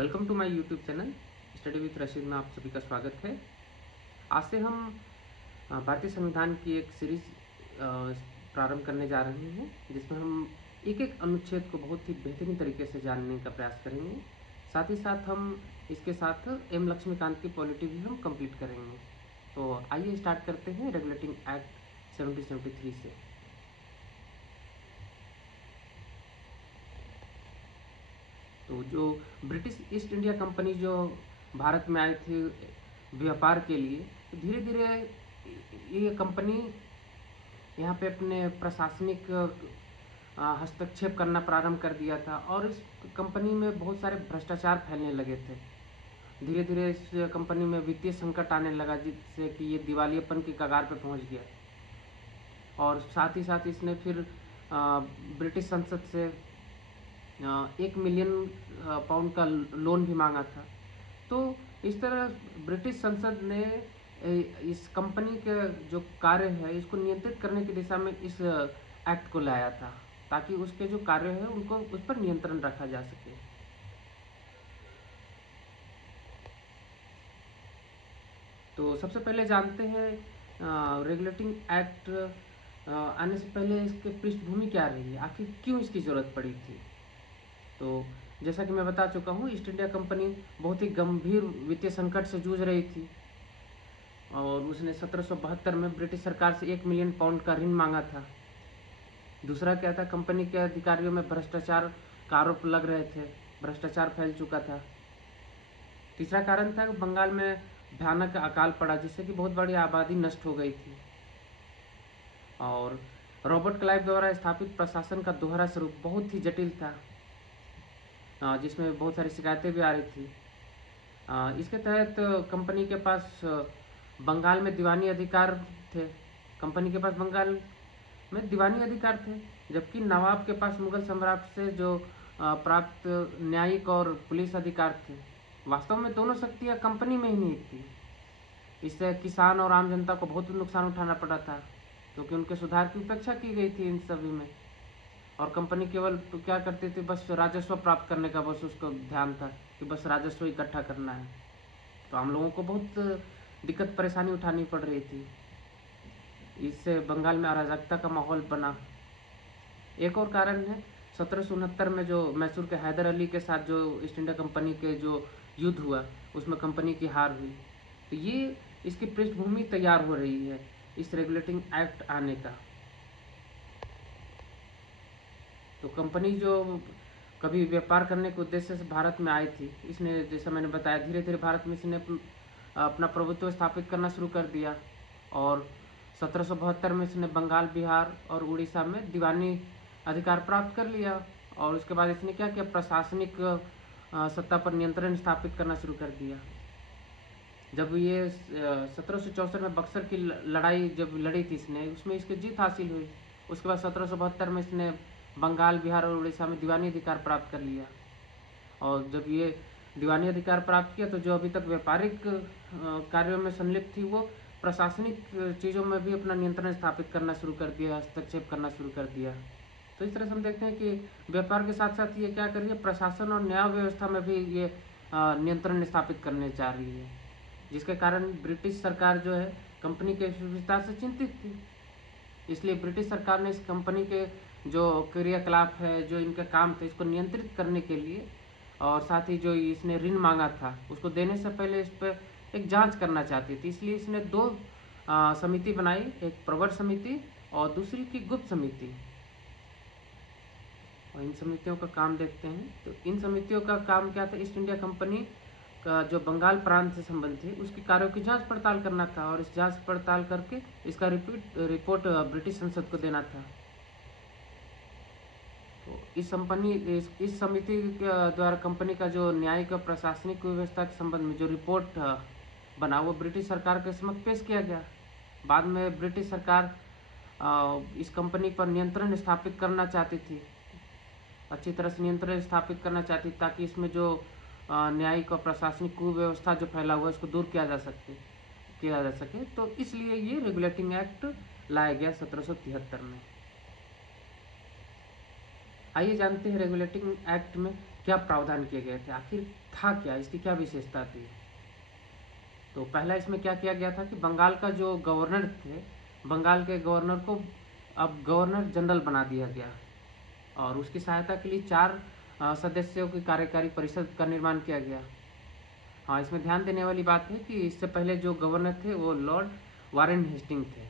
Welcome to my YouTube channel study with Rashid में आप सभी का स्वागत है। आज से हम भारतीय संविधान की एक सीरीज प्रारंभ करने जा रहे हैं, जिसमें हम एक एक अनुच्छेद को बहुत ही बेहतरीन तरीके से जानने का प्रयास करेंगे। साथ ही साथ हम इसके साथ एम लक्ष्मीकांत की पॉलिटी भी हम कंप्लीट करेंगे। तो आइए स्टार्ट करते हैं रेगुलेटिंग एक्ट 1773 से। तो जो ब्रिटिश ईस्ट इंडिया कंपनी जो भारत में आई थी व्यापार के लिए, तो धीरे धीरे ये कंपनी यहाँ पे अपने प्रशासनिक हस्तक्षेप करना प्रारंभ कर दिया था और इस कंपनी में बहुत सारे भ्रष्टाचार फैलने लगे थे। धीरे धीरे इस कंपनी में वित्तीय संकट आने लगा, जिससे कि ये दिवालियेपन की कगार पे पहुँच गया। और साथ ही साथ इसने फिर ब्रिटिश संसद से 1 मिलियन पाउंड का लोन भी मांगा था। तो इस तरह ब्रिटिश संसद ने इस कंपनी के जो कार्य है इसको नियंत्रित करने की दिशा में इस एक्ट को लाया था, ताकि उसके जो कार्य है उनको उस पर नियंत्रण रखा जा सके। तो सबसे पहले जानते हैं रेगुलेटिंग एक्ट आने से पहले इसके पृष्ठभूमि क्या रही, आखिर क्यों इसकी ज़रूरत पड़ी थी। तो जैसा कि मैं बता चुका हूँ, ईस्ट इंडिया कंपनी बहुत ही गंभीर वित्तीय संकट से जूझ रही थी और उसने 1772 में ब्रिटिश सरकार से 1 मिलियन पाउंड का ऋण मांगा था। दूसरा क्या था, कंपनी के अधिकारियों में भ्रष्टाचार का आरोप लग रहे थे, भ्रष्टाचार फैल चुका था। तीसरा कारण था बंगाल में भयानक अकाल पड़ा, जिससे कि बहुत बड़ी आबादी नष्ट हो गई थी। और रॉबर्ट क्लाइव द्वारा स्थापित प्रशासन का दोहरा स्वरूप बहुत ही जटिल था, जिसमें बहुत सारी शिकायतें भी आ रही थी। इसके तहत कंपनी के पास बंगाल में दीवानी अधिकार थे। कंपनी के पास बंगाल में दीवानी अधिकार थे, जबकि नवाब के पास मुगल सम्राट से जो प्राप्त न्यायिक और पुलिस अधिकार थे। वास्तव में दोनों शक्तियाँ कंपनी में ही नहीं थी। इससे किसान और आम जनता को बहुत नुकसान उठाना पड़ा था, क्योंकि उनके सुधार की उपेक्षा की गई थी इन सभी में। और कंपनी केवल तो क्या करती थी, बस राजस्व प्राप्त करने का बस उसको ध्यान था कि बस राजस्व इकट्ठा करना है। तो हम लोगों को बहुत दिक्कत परेशानी उठानी पड़ रही थी। इससे बंगाल में अराजकता का माहौल बना। एक और कारण है 1769 में जो मैसूर के हैदर अली के साथ जो ईस्ट इंडिया कंपनी के जो युद्ध हुआ, उसमें कंपनी की हार हुई। तो ये इसकी पृष्ठभूमि तैयार हो रही है इस रेगुलेटिंग एक्ट आने का। तो कंपनी जो कभी व्यापार करने के उद्देश्य से भारत में आई थी, इसने जैसा मैंने बताया धीरे धीरे भारत में इसने अपना प्रभुत्व स्थापित करना शुरू कर दिया। और 1772 में इसने बंगाल, बिहार और उड़ीसा में दीवानी अधिकार प्राप्त कर लिया। और उसके बाद इसने क्या किया, प्रशासनिक सत्ता पर नियंत्रण स्थापित करना शुरू कर दिया। जब ये 1764 में बक्सर की लड़ाई जब लड़ी थी इसने, उसमें इसकी जीत हासिल हुई। उसके बाद 1772 में इसने बंगाल, बिहार और उड़ीसा में दीवानी अधिकार प्राप्त कर लिया। और जब ये दीवानी अधिकार प्राप्त किया, तो जो अभी तक व्यापारिक कार्यों में संलिप्त थी, वो प्रशासनिक चीज़ों में भी अपना नियंत्रण स्थापित करना शुरू कर दिया, हस्तक्षेप करना शुरू कर दिया। तो इस तरह से हम देखते हैं कि व्यापार के साथ साथ ये क्या कर रही है, प्रशासन और न्याय व्यवस्था में भी ये नियंत्रण स्थापित करने जा रही है, जिसके कारण ब्रिटिश सरकार जो है कंपनी के विस्तार से चिंतित थी। इसलिए ब्रिटिश सरकार ने इस कंपनी के जो क्रियाकलाप है, जो इनके काम थे, इसको नियंत्रित करने के लिए और साथ ही जो इसने ऋण मांगा था उसको देने से पहले इस पर एक जांच करना चाहती थी। इसलिए इसने 2 समिति बनाई, एक प्रवर समिति और दूसरी की गुप्त समिति। और इन समितियों का काम देखते हैं। तो इन समितियों का काम क्या था, ईस्ट इंडिया कंपनी का जो बंगाल प्रांत से संबंध थी उसकी कार्यों की जांच पड़ताल करना था और इस जांच पड़ताल करके इसका रिपोर्ट ब्रिटिश संसद को देना था। तो इस समिति के द्वारा कंपनी का जो न्यायिक और प्रशासनिक व्यवस्था के संबंध में जो रिपोर्ट बना, वो ब्रिटिश सरकार के समक्ष पेश किया गया। बाद में ब्रिटिश सरकार इस कंपनी पर नियंत्रण स्थापित करना चाहती थी, अच्छी तरह से नियंत्रण स्थापित करना चाहती, ताकि इसमें जो न्यायिक और प्रशासनिक कुव्यवस्था जो फैला हुआ है उसको दूर किया जा सके। तो इसलिए ये रेगुलेटिंग एक्ट लाया गया 1773 में। आइए जानते हैं रेगुलेटिंग एक्ट में क्या प्रावधान किए गए थे, आखिर था क्या, इसकी क्या विशेषता थी। तो पहला इसमें क्या किया गया था कि बंगाल का जो गवर्नर थे, बंगाल के गवर्नर को अब गवर्नर जनरल बना दिया गया और उसकी सहायता के लिए 4 सदस्यों की कार्यकारी परिषद का निर्माण किया गया। हाँ, इसमें ध्यान देने वाली बात है कि इससे पहले जो गवर्नर थे वो लॉर्ड वारेन हेस्टिंग थे।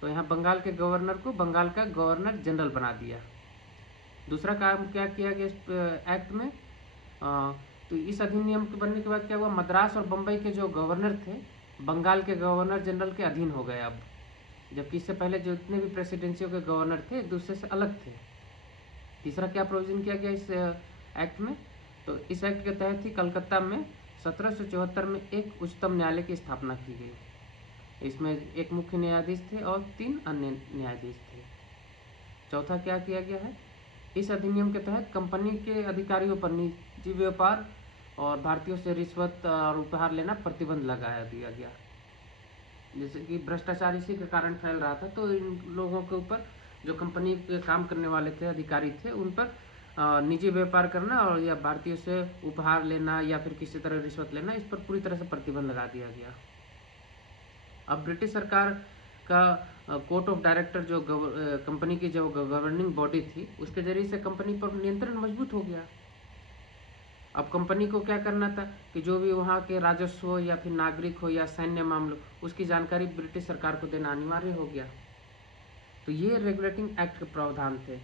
तो यहाँ बंगाल के गवर्नर को बंगाल का गवर्नर जनरल बना दिया। दूसरा काम क्या किया गया इस एक्ट में, तो इस अधिनियम के बनने के बाद क्या हुआ, मद्रास और बम्बई के जो गवर्नर थे बंगाल के गवर्नर जनरल के अधीन हो गए अब, जबकि इससे पहले जो जितने भी प्रेसिडेंसियों के गवर्नर थे एक दूसरे से अलग थे। तीसरा क्या प्रोविजन किया गया इस एक्ट में, तो इस एक्ट के तहत ही कलकत्ता में 1774 में एक उच्चतम न्यायालय की स्थापना की गई। इसमें एक मुख्य न्यायाधीश थे और 3 अन्य न्यायाधीश थे। चौथा क्या किया गया है, इस अधिनियम के तहत कंपनी के अधिकारियों पर निजी व्यापार और भारतीयों से रिश्वत और उपहार लेना प्रतिबंध लगाया दिया गया। जैसे कि भ्रष्टाचार इसी के कारण फैल रहा था, तो इन लोगों के ऊपर जो कंपनी के काम करने वाले थे, अधिकारी थे, उन पर निजी व्यापार करना और या भारतीयों से उपहार लेना या फिर किसी तरह रिश्वत लेना, इस पर पूरी तरह से प्रतिबंध लगा दिया गया। अब ब्रिटिश सरकार का कोर्ट ऑफ डायरेक्टर जो कंपनी की जो गवर्निंग बॉडी थी, उसके जरिए से कंपनी पर नियंत्रण मजबूत हो गया। अब कंपनी को क्या करना था कि जो भी वहाँ के राजस्व हो या फिर नागरिक हो या सैन्य मामलों, उसकी जानकारी ब्रिटिश सरकार को देना अनिवार्य हो गया। तो ये रेगुलेटिंग एक्ट के प्रावधान थे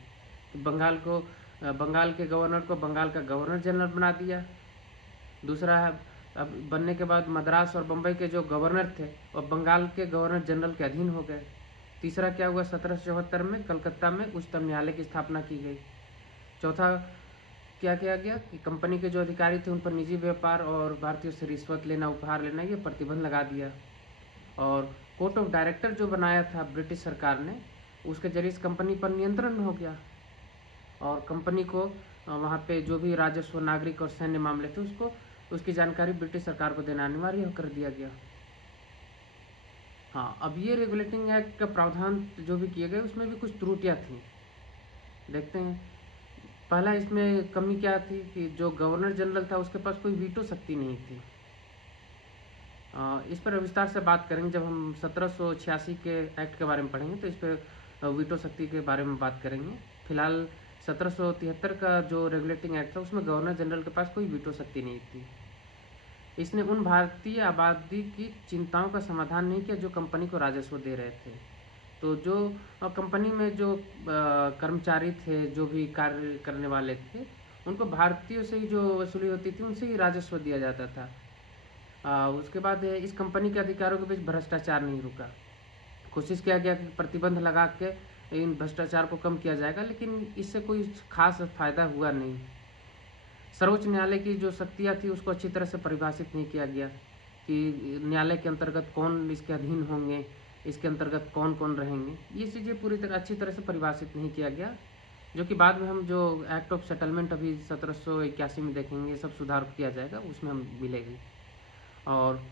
कि बंगाल के गवर्नर को बंगाल का गवर्नर जनरल बना दिया। दूसरा है, अब बनने के बाद मद्रास और बम्बई के जो गवर्नर थे और बंगाल के गवर्नर जनरल के अधीन हो गए। तीसरा क्या हुआ, 1774 में कलकत्ता में उच्चतम न्यायालय की स्थापना की गई। चौथा क्या किया गया कि कंपनी के जो अधिकारी थे उन पर निजी व्यापार और भारतीयों से रिश्वत लेना, उपहार लेना, ये प्रतिबंध लगा दिया। और कोर्ट ऑफ डायरेक्टर जो बनाया था ब्रिटिश सरकार ने, उसके जरिए इस कंपनी पर नियंत्रण हो गया और कंपनी को वहाँ पे जो भी राजस्व, नागरिक और सैन्य मामले थे उसकी जानकारी ब्रिटिश सरकार को देना अनिवार्य कर दिया गया। हाँ, अब ये रेगुलेटिंग एक्ट का प्रावधान जो भी किए गए उसमें भी कुछ त्रुटियां थी, देखते हैं। पहला इसमें कमी क्या थी कि जो गवर्नर जनरल था उसके पास कोई वीटो शक्ति नहीं थी। इस पर विस्तार से बात करेंगे जब हम 1786 के एक्ट के बारे में पढ़ेंगे, तो इस पर वीटो शक्ति के बारे में बात करेंगे। फिलहाल 1773 का जो रेगुलेटिंग एक्ट था उसमें गवर्नर जनरल के पास कोई वीटो शक्ति नहीं थी। इसने उन भारतीय आबादी की चिंताओं का समाधान नहीं किया जो कंपनी को राजस्व दे रहे थे। तो जो कंपनी में जो कर्मचारी थे, जो भी कार्य करने वाले थे, उनको भारतीयों से ही जो वसूली होती थी उनसे ही राजस्व दिया जाता था। उसके बाद इस कंपनी के अधिकारियों के बीच भ्रष्टाचार नहीं रुका। कोशिश किया गया कि प्रतिबंध लगा के इन भ्रष्टाचार को कम किया जाएगा, लेकिन इससे कोई खास फायदा हुआ नहीं। सर्वोच्च न्यायालय की जो शक्तियाँ थी उसको अच्छी तरह से परिभाषित नहीं किया गया कि न्यायालय के अंतर्गत कौन इसके अधीन होंगे, इसके अंतर्गत कौन कौन रहेंगे, ये चीज़ें पूरी तरह अच्छी तरह से परिभाषित नहीं किया गया, जो कि बाद में हम जो एक्ट ऑफ सेटलमेंट अभी 1781 में देखेंगे, सब सुधार किया जाएगा, उसमें हम मिलेगी। और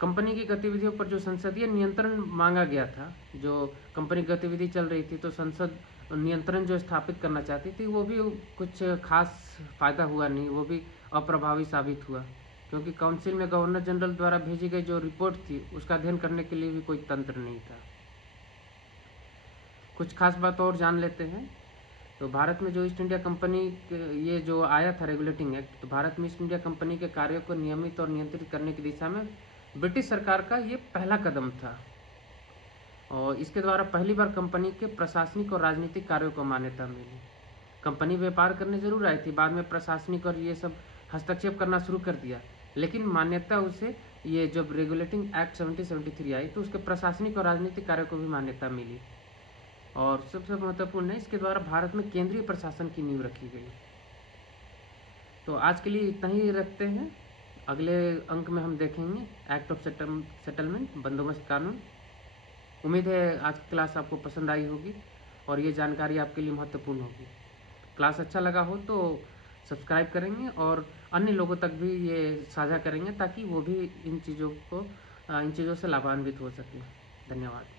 कंपनी की गतिविधियों पर जो संसदीय नियंत्रण मांगा गया था, जो कंपनी की गतिविधि चल रही थी तो संसद नियंत्रण जो स्थापित करना चाहती थी वो भी कुछ खास फायदा हुआ नहीं, वो भी अप्रभावी साबित हुआ, क्योंकि काउंसिल में गवर्नर जनरल द्वारा भेजी गई जो रिपोर्ट थी उसका अध्ययन करने के लिए भी कोई तंत्र नहीं था। कुछ खास बात और जान लेते हैं। तो भारत में जो ईस्ट इंडिया कंपनी ये जो आया था रेगुलेटिंग एक्ट, तो भारत में ईस्ट इंडिया कंपनी के कार्यों को नियमित और नियंत्रित करने की दिशा में ब्रिटिश सरकार का ये पहला कदम था और इसके द्वारा पहली बार कंपनी के प्रशासनिक और राजनीतिक कार्यों को मान्यता मिली। कंपनी व्यापार करने जरूर आई थी, बाद में प्रशासनिक और ये सब हस्तक्षेप करना शुरू कर दिया, लेकिन मान्यता उसे ये जब रेगुलेटिंग एक्ट 1773 आई तो उसके प्रशासनिक और राजनीतिक कार्यों को भी मान्यता मिली। और सबसे महत्वपूर्ण है, इसके द्वारा भारत में केंद्रीय प्रशासन की नींव रखी गई। तो आज के लिए इतना ही रखते हैं, अगले अंक में हम देखेंगे एक्ट ऑफ सेटलमेंट, बंदोबस्त कानून। उम्मीद है आज की क्लास आपको पसंद आई होगी और ये जानकारी आपके लिए महत्वपूर्ण होगी। क्लास अच्छा लगा हो तो सब्सक्राइब करेंगे और अन्य लोगों तक भी ये साझा करेंगे ताकि वो भी इन चीज़ों से लाभान्वित हो सकें। धन्यवाद।